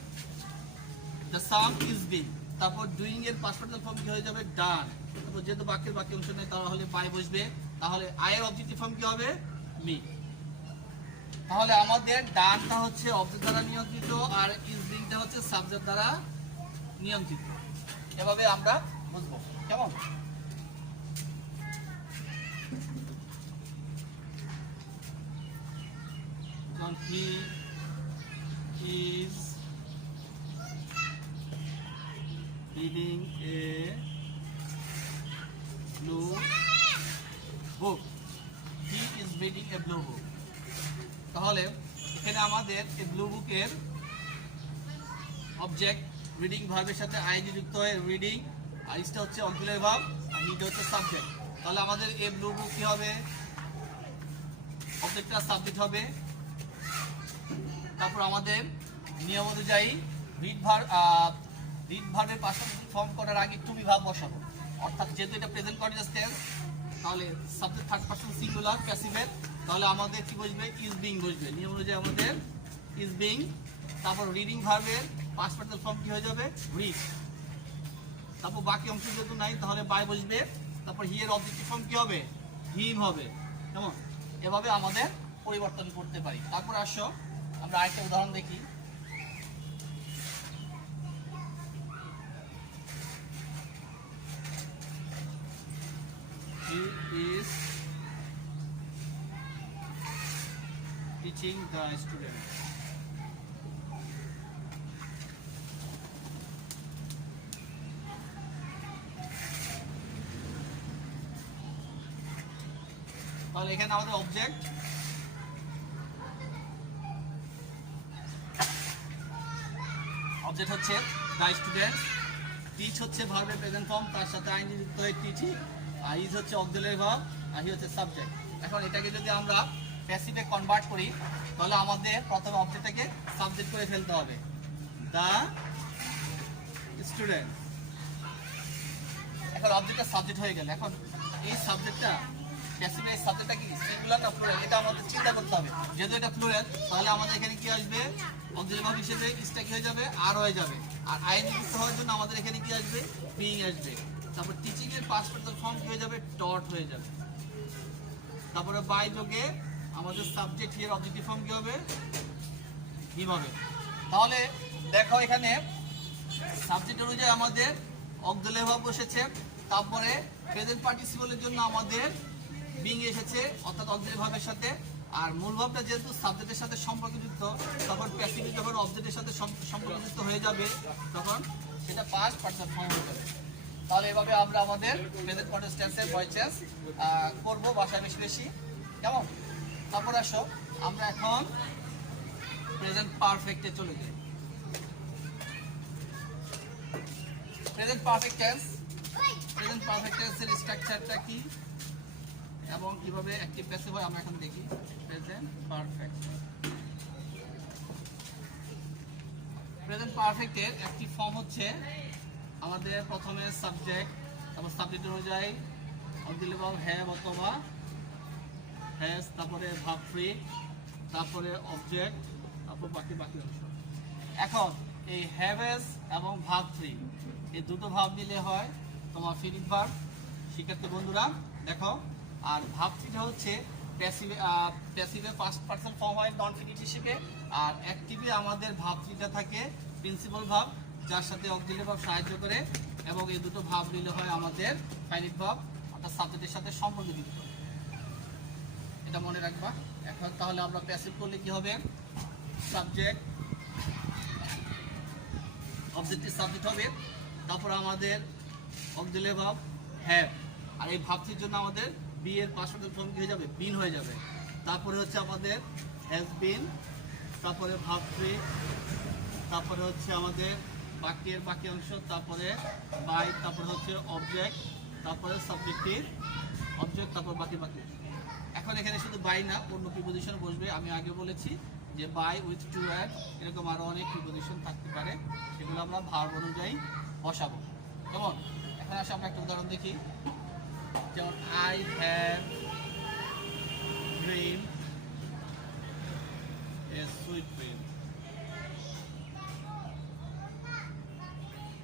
দ্য সাম ইজ বিইং। তারপর ডুইং এর পাস্ট পার্সন ফর্ম কি হয়ে যাবে, ডান। তারপর যেহেতু বাক্যের বাকি অংশ নেই তাহলে বাই বসবে, তাহলে আয়ের অবজেক্টিভ ফর্ম কি হবে, মি। তাহলে আমাদের ডানটা হচ্ছে অবজেক্ট দ্বারা নিয়ন্ত্রিত আর ইজ বিইংটা হচ্ছে সাবজেক্ট দ্বারা নিয়ন্ত্রিত। এভাবে আমরা বুঝবো। কেমন? He is reading a blue book. He is reading a blue book. তাহলে এখানে আমাদের এই ব্লু বুকের অবজেক্ট রিডিং ভার্বের সাথে আইএনজি যুক্ত হয়ে রিডিং, আর ইসটা হচ্ছে অক্সিলারি ভার্ব, আর হিটা হচ্ছে সাবজেক্ট। তাহলে আমাদের এই ব্লু বুক কি হবে, অবজেক্টটা সাবজেক্ট হবে। তারপর আমাদের নিয়ম অনুযায়ী রিড ভার্বের পাশে ফর্ম করার আগে টু বি ভার্ব বসাবো, অর্থাৎ যেহেতু এটা প্রেজেন্ট কন্টিনিউয়াস টেন্স তাহলে সাবজেক্ট থার্ড পারসন সিঙ্গুলার প্যাসিভের, তাহলে আমাদের কি বসবে, ইজ বিং বসবে। নিয়ম অনুযায়ী আমাদের ইজ বিং, তারপর রিডিং ভার্বের পাস্ট পার্সন ফর্ম কি হয়ে যাবে, রিড। তারপর বাকি অংশ যেহেতু নাই তাহলে বাই বসবে, তারপর হি এর অবজেক্টিভ ফর্ম কি হবে, হিম হবে। কেমন? এভাবে আমাদের পরিবর্তন করতে পারি। তারপর আসো আমরা আরেকটা উদাহরণ দেখি। He is teaching the students. তাহলে এখানে আমাদের অবজেক্ট হচ্ছে দ্য স্টুডেন্ট, টিচ হচ্ছে ভার্বের প্রেজেন্ট ফর্ম, তার সাথে আইএনজি যুক্ত হয়ে টিচিং, আর ইজ হচ্ছে অক্সিলারি ভার্ব, আর হি হচ্ছে সাবজেক্ট। এখন এটাকে যদি আমরা প্যাসিভে কনভার্ট করি তাহলে আমাদের প্রথমে অবজেক্টটাকে সাবজেক্ট করে ফেলতে হবে, দ্য স্টুডেন্ট। এখন অবজেক্টটা সাবজেক্ট হয়ে গেল, এখন এই সাবজেক্টটা প্যাসিভে এই সাবজেক্টটা কি সিঙ্গুলার না প্লুরাল, এটা আমাদের চিন্তা করতে হবে। যেহেতু এটা প্লুরাল তাহলে আমাদের এখানে কি আসবে, অক্সিলারি ভার্ব হিসেবে ইজটা কি হয়ে যাবে, আর হয়ে যাবে, আর আইএনজি যুক্ত হওয়ার জন্য আমাদের এখানে কি আসবে, বিইং আসবে। তারপর টিচিং এর পাস্ট পার্সন ফর্ম কি হয়ে যাবে, টট হয়ে যাবে। তারপরে বাই যোগে আমাদের সাবজেক্ট এর অবজেক্টিভ ফর্ম কি হবে, হিম হবে। তাহলে দেখো এখানে সাবজেক্ট অনুযায়ী আমাদের অক্সিলারি ভার্ব বসেছে, তারপরে প্রেজেন্ট পার্টিসিপলের জন্য আমাদের বিং এসেছে, অর্থাৎ অক্সিলারি ভার্বের সাথে। আর মূল ভাবটা যেহেতু সাবজেক্টের সাথে সম্পর্কযুক্ত, তখন প্যাসিভ যখন অবজেক্টের সাথে সম্পর্কযুক্ত হয়ে যাবে তখন সেটা পাস্ট পার্সন ফর্ম হয়ে যাবে। তাহলে এভাবে আমরা আমাদের প্রেজেন্ট কন্টিনিউয়াস টেন্সের ভয়েস চেঞ্জ করবো ভাষায় বেশি বেশি। কেমন? তারপর আসো আমরা এখন প্রেজেন্ট পারফেক্টে চলে যাই। Present perfect tense present perfect টেন্সের স্ট্রাকচারটা কি এবং কিভাবে অ্যাক্টিভ প্যাসিভ হয় আমরা এখন দেখি। প্রেজেন্ট পারফেক্ট, প্রেজেন্ট পারফেক্টের একটি ফর্ম হচ্ছে আমাদের প্রথমে সাবজেক্ট, তারপর সাবজেক্ট অনুযায়ী অক্সিলারি ভার্ব হ্যাভ অথবা হ্যাজ, তারপরে ভার্ব ফ্রি, তারপরে অবজেক্ট, তারপর বাকি অংশ। এখন এই হ্যাভেস এবং ভার্ব ফ্রি এই দুটো ভাব মিলে হয় তোমার ফিনিট ভার্ব শিক্ষার্থী বন্ধুরা দেখো। আর ভার্ব ফ্রিটা হচ্ছে প্যাসিভে পাস্ট পার্সন ফর্ম হয় নন ফিনিট হিসেবে, আর অ্যাক্টিভে আমাদের ভার্ব ফ্রিটা থাকে প্রিন্সিপাল ভার্ব যার সাথে অক্সিলারি ভার্ব সাহায্য করে, এবং এই দুটো ভাব মিলে হয় আমাদের ফাইনিট ভার্ব অর্থাৎ সাবজেক্টের সাথে সম্পর্কিত। এটা মনে রাখবা। এখন তাহলে আমরা প্যাসিভ করলে কি হবে, সাবজেক্ট অবজেক্টিভ সাবজেক্ট হবে, তারপর আমাদের অক্সিলারি ভার্ব হ্যাভ, আর এই ভাবটির জন্য আমাদের বি এর পাস্ট পার্টিসিপল ফর্ম কি হয়ে যাবে, বিন হয়ে যাবে। তারপরে হচ্ছে আমাদের হ্যাজ বিন, তারপরে ভার্ব ফ্রি, তারপরে হচ্ছে আমাদের বাকি অংশ, তারপরে বাই, তারপরে হচ্ছে অবজেক্ট, তারপরে সাবজেক্টিভ অবজেক্ট, তারপর বাকি এখন এখানে শুধু বাই না, অন্য প্রিপোজিশন বসবে। আমি আগে বলেছি যে বাই উইথ টু অ্যাড, এরকম আরো অনেক প্রিপোজিশন থাকতে পারে, সেগুলো আমরা ভার্ব অনুযায়ী বসাবো। কেমন? এখন আসলে আমরা একটা উদাহরণ দেখি, যেমন I have dream a sweet dream.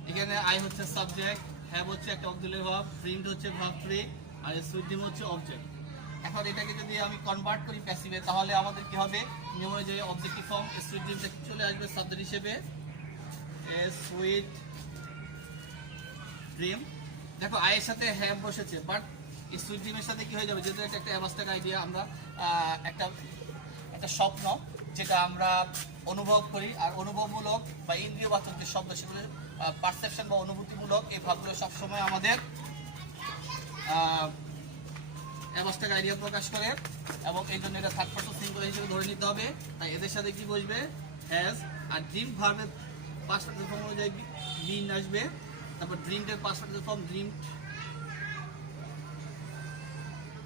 এখানে আই হচ্ছে সাবজেক্ট, হ্যাভ হচ্ছে একটা অক্সিলারি ভার্ব, ড্রিম হচ্ছে ভার্ব ফ্রি, আর সুইট ড্রিম হচ্ছে অবজেক্ট। এখন এটাকে যদি আমি কনভার্ট করি প্যাসিভে, তাহলে আমাদের কি হবে, নিয়ম অনুযায়ী অবজেক্টিভ ফর্ম সুইট ড্রিমটা চলে আসবে সাবজেক্ট হিসেবে, এ সুইট ড্রিম। দেখো আয়ের সাথে হ্যাভ বসেছে, বাট এই সুইট ড্রিমের সাথে কি হয়ে যাবে, যেহেতু এটা একটা অ্যাবস্ট্রাক্ট আইডিয়া, আমরা একটা স্বপ্ন যেটা আমরা অনুভব করি, আর অনুভবমূলক বা ইন্দ্রিয়বাচক যে শব্দ সেগুলো পারসেপশন বা অনুভূতিমূলক, এই ভাবগুলো সবসময় আমাদের অ্যাবস্ট্রাক্ট আইডিয়া প্রকাশ করে, এবং এই জন্য এটা থার্ড পারসন সিঙ্গুলার হিসেবে ধরে নিতে হবে। তাই এদের সাথে কি বসবে, হ্যাজ, আর ড্রিম ভার্বের পাস্ট পার্টিসিপল ফর্ম অনুযায়ী বিন আসবে, তারপর ড্রিমের পাস্ট পার্টিসিপল ফর্ম ড্রিম,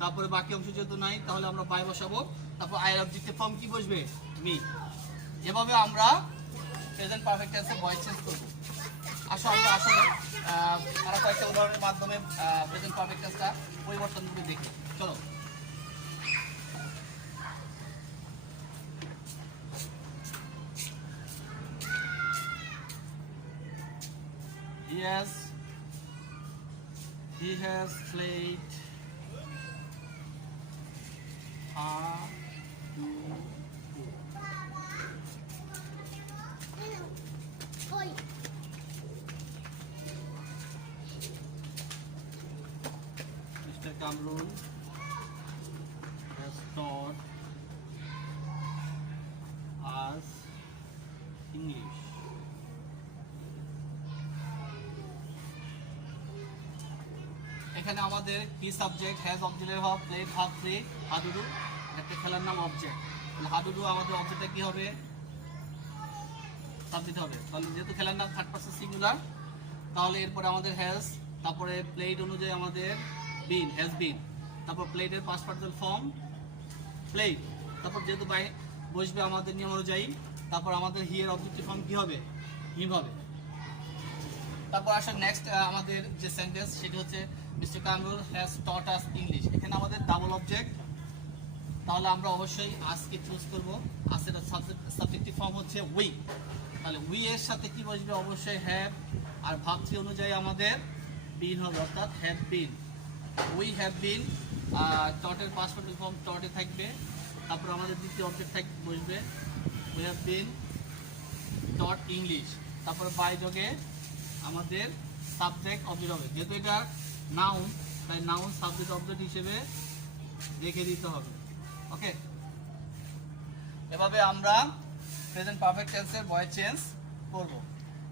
তারপরে বাকি অংশ যেহেতু নাই তাহলে আমরা বাই বসাবো, তারপর আয়ের অবজেক্টিভ ফর্ম কি বসবে, মি। এভাবে আমরা প্রেজেন্ট পারফেক্ট টেন্সে ভয়েস চেঞ্জ করব। আমরা আসলে আরো কয়েকটা উদাহরণের মাধ্যমে প্রেজেন্ট পারফেক্ট টেন্সটা পরিবর্তন করে দেখি। চলো। Yes, he has played Mr. Kamrun has taught us English. এখানে আমাদের কি subject, has auxiliary verb, played verb free, hadudu, একটা খেলার নাম অবজেক্ট। তাহলে হাডুডু আমাদের অবজেক্টটা কি হবে, সাবজেক্ট হবে। তাহলে যেহেতু খেলার নাম থার্ড পারসন সিঙ্গুলার, তাহলে এরপরে আমাদের হ্যাজ, তারপরে প্লেড অনুযায়ী আমাদের বিন, হ্যাজ বিন, তারপর প্লেডের পাস্ট পার্টিসিপল ফর্ম প্লেড, তারপর যেহেতু বাই বসবে আমাদের নিয়ম অনুযায়ী, তারপর আমাদের হি এর অবজেক্টিভ ফর্ম কি হবে, হিম হবে। তারপর আসলে নেক্সট আমাদের যে সেন্টেন্স সেটি হচ্ছে mister Kamrul has taught us English. এখানে আমাদের ডাবল অবজেক্ট, তাহলে আমরা অবশ্যই আজকে চুজ করব। আজকের সাবজেক্টিভ ফর্ম হচ্ছে উই, তাহলে উই এর সাথে কি বসবে, অবশ্যই হ্যাভ, আর ভার্ব থ্রি অনুযায়ী আমাদের বিন হবে, অর্থাৎ have been, we have been. টটের পাস্ট পার্টিসিপল ফর্ম টটে থাকবে, তারপর আমাদের দ্বিতীয় অবজেক্ট বসবে we have been taught English, তারপর বাই যোগে আমাদের সাবজেক্ট অবজেক্ট হবে। যেহেতু এটা নাউন, তাই নাউন সাবজেক্ট অবজেক্ট হিসেবে রেখে দিতে হবে। ওকে, এভাবে আমরা প্রেজেন্ট পারফেক্ট টেন্সের ভয়েস চেঞ্জ করব।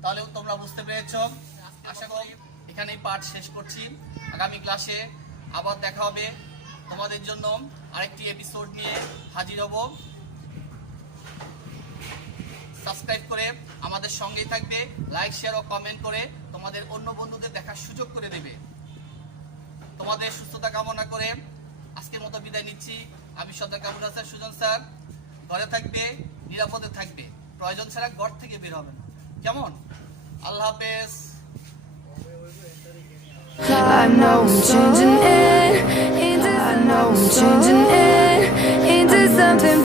তাহলে তোমরা বুঝতে পেরেছো, আশা করি এখানেই পাঠ শেষ করছি। আগামী ক্লাসে আবার দেখা হবে, তোমাদের জন্য আরেকটি এপিসোড নিয়ে হাজির হব। সাবস্ক্রাইব করে আমাদের সঙ্গেই থাকবে, লাইক শেয়ার ও কমেন্ট করে তোমার আমাদের অন্য বন্ধুদের দেখার সুযোগ করে দেবে। তোমাদের সুস্থতা কামনা করে আজকের মতো বিদায় নিচ্ছি। আমি সদর কামরুল হাসান সুজন স্যার। ঘরে থাকবে, নিরাপদে থাকবে, প্রয়োজন ছাড়া ঘর থেকে বের হবে না, কেমন? আল্লাহ হাফেজ। I know I'm changing it. I know I'm changing it.